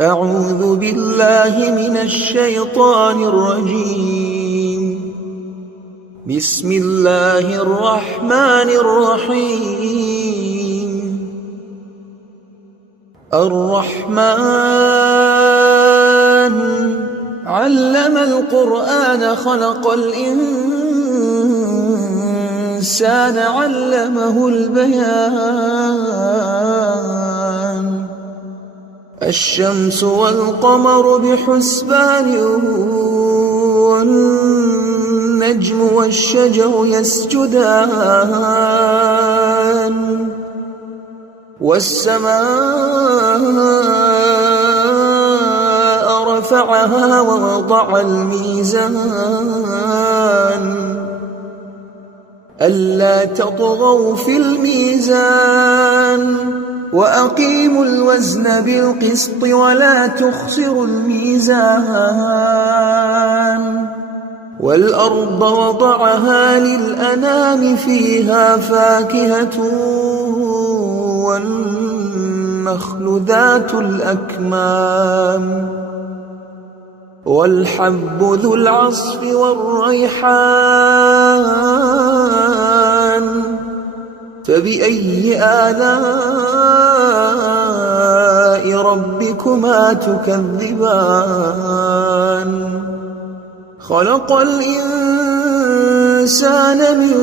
أعوذ بالله من الشيطان الرجيم. بسم الله الرحمن الرحيم. الرحمن علم القرآن خلق الإنسان علمه البيان. الشمس والقمر بحسبان والنجم والشجر يسجدان والسماء رفعها ووضع الميزان ألا تطغوا في الميزان وأقيموا الوزن بالقسط ولا تخسروا الميزان. والأرض وضعها للأنام فيها فاكهة والنخل ذات الأكمام والحب ذو العصف والريحان. فبأي آلاء ربكما تكذبان؟ خلق الإنسان من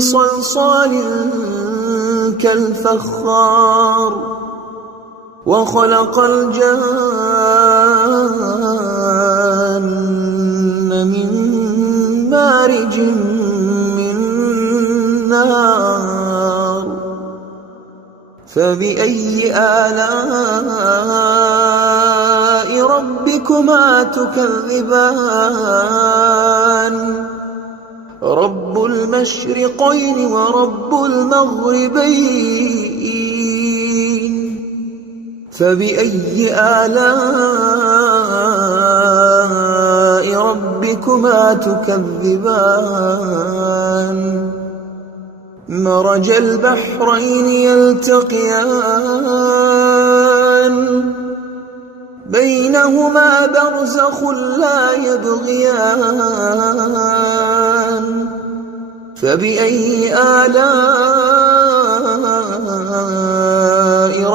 صلصال كالفخار وخلق الجان من مارج من نار. فبأي آلاء ربكما تكذبان؟ رب المشرقين ورب المغربين. فبأي آلاء ربكما تكذبان؟ مرج البحرين يلتقيان بينهما برزخ لا يبغيان. فبأي آلاء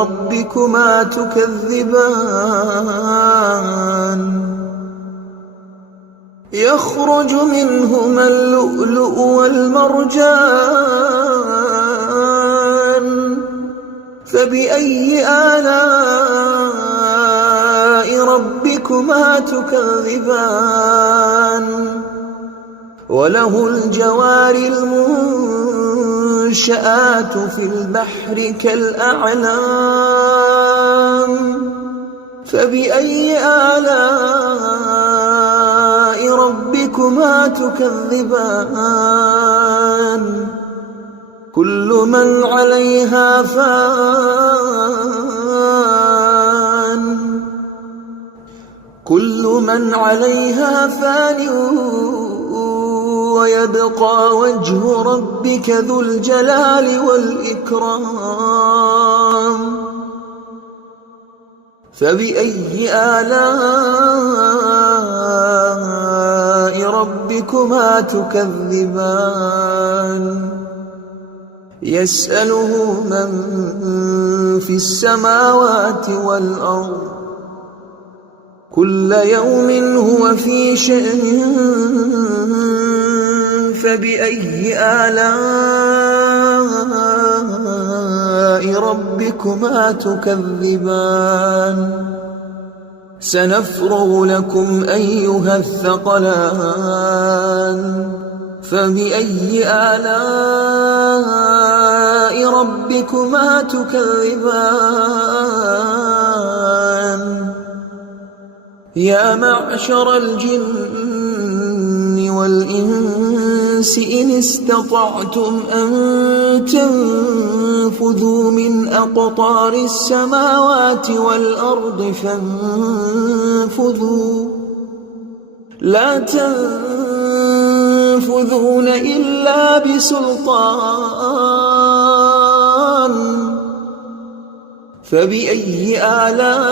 ربكما تكذبان؟ يخرج منهما اللؤلؤ والمرجان. فبأي آلاء ربكما تكذبان؟ وله الجوار المنشآت في البحر كالأعلام. فبأي آلاء ربكما تكذبان؟ كل من عليها فان. كل من عليها فان ويبقى وجه ربك ذو الجلال والإكرام. فبأي آلاء ربكما تكذبان؟ يسأله من في السماوات والأرض كل يوم هو في شأن. فبأي آلاء ربكما تكذبان؟ سنفرغ لكم أيها الثقلان. فبأي آلاء ربكما تكذبان؟ يا معشر الجن والإنس إن استطعتم أن تنفذوا من أقطار السماوات والأرض فانفذوا لا تنفذون إلا بسلطان. فبأي آلاء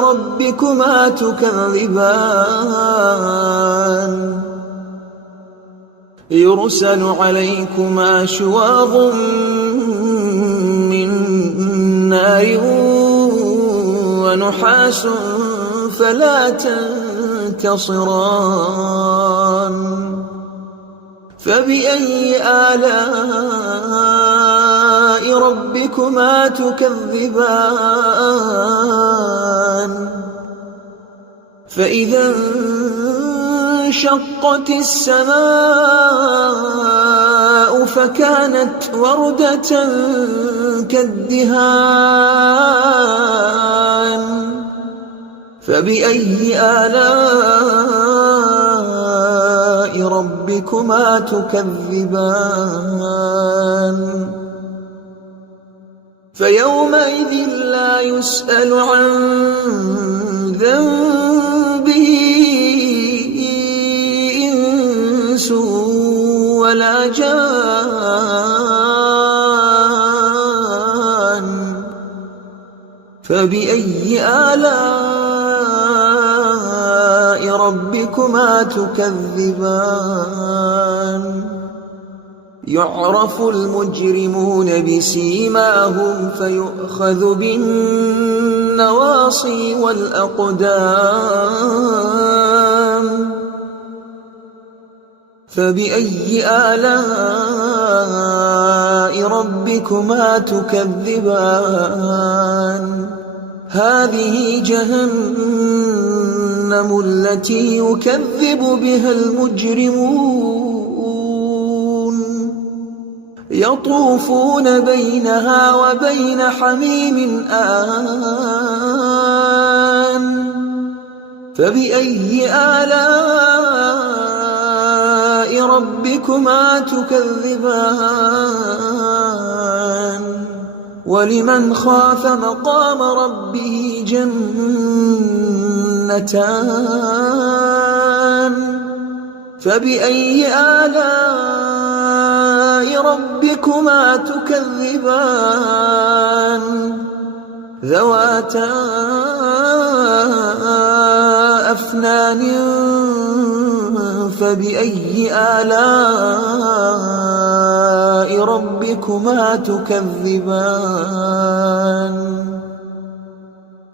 ربكما تكذبان يرسل عليكما شواظ من نار ونحاس فلا تنتصران فبأي آلاء ربكما تكذبان فإذا انشقت السماء فكانت وردة كالدهان فبأي آلاء ربكما تكذبان فيومئذ لا يسأل عن ذنبه إنس ولا جان فبأي آلاء ربكما تكذبان يعرف المجرمون بسيماهم فيؤخذ بالنواصي والأقدام فبأي آلاء ربكما تكذبان هذه جهنم التي يكذب بها المجرمون يطوفون بينها وبين حميم آن فبأي آلاء ربكما تكذبان ولمن خاف مقام ربه جنتان فبأي آلاء ربكما تكذبان ذواتا أفنان فبأي آلاء ربكما تكذبان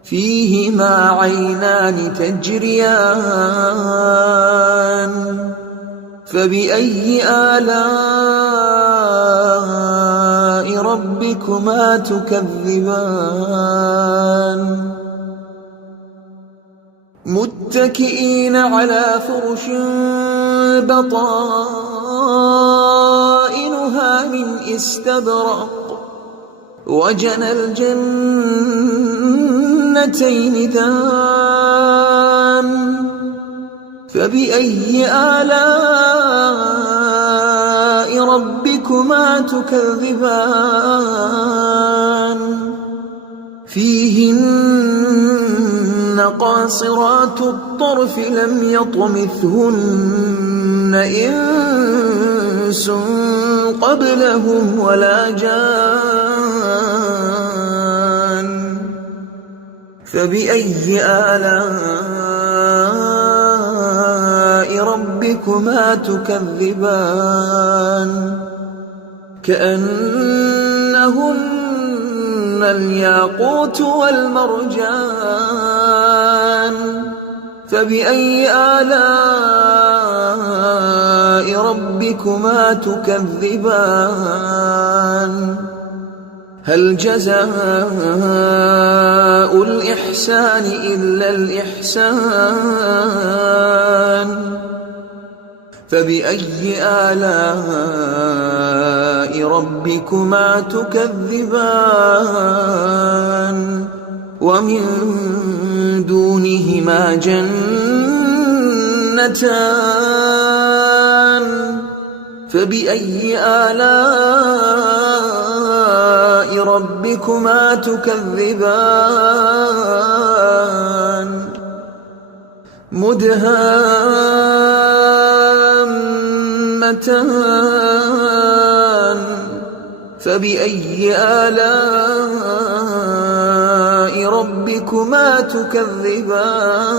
فيهما عينان تجريان فبأي آلاء ربكما تكذبان متكئين على فرش بطائنها من استبرق وجنى الجنتين دان فبأي آلاء ربكما تكذبان فيهن قاصرات الطرف لم يطمثهن إنس قبلهم ولا جان فبأي آلاء ربكما تكذبان كأنهن الياقوت والمرجان فبأي آلاء ربكما تكذبان هل جزاء الإحسان إلا الإحسان فبأي آلاء ربكما تكذبان ومن دونهما جنتان فبأي آلاء ربكما تكذبان مدهامتان فبأي آلاء ربكما تكذبان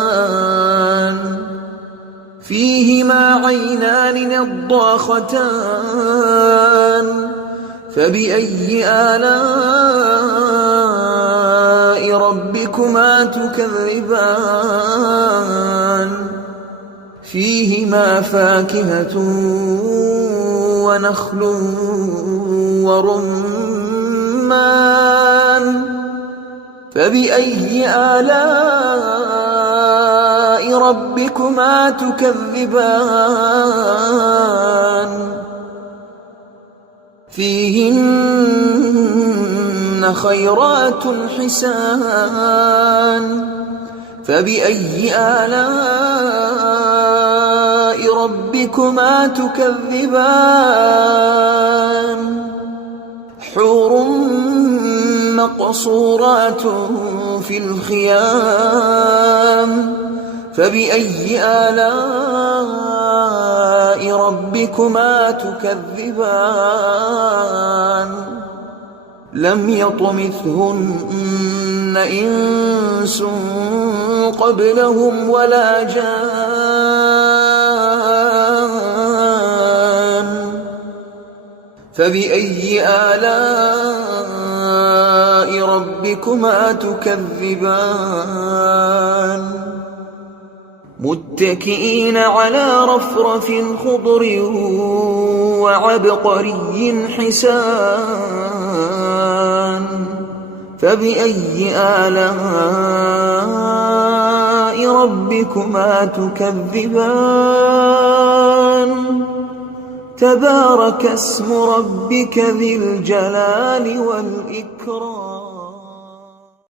فيهما عينان نضاختان فبأي آلاء ربكما تكذبان فيهما فاكهة ونخل ورمان فبأي آلاء ربكما تكذبان فيهن خيرات حسان فبأي آلاء ربكما تكذبان حور مقصورات في الخيام فبأي آلاء ربكما تكذبان لم يطمثهن إنس قبلهم ولا جان فبأي آلاء ربكما تكذبان متكئين على رفرف خضر وعبقري حسان فبأي آلاء ربكما تكذبان تبارك اسم ربك ذي الجلال والإكرام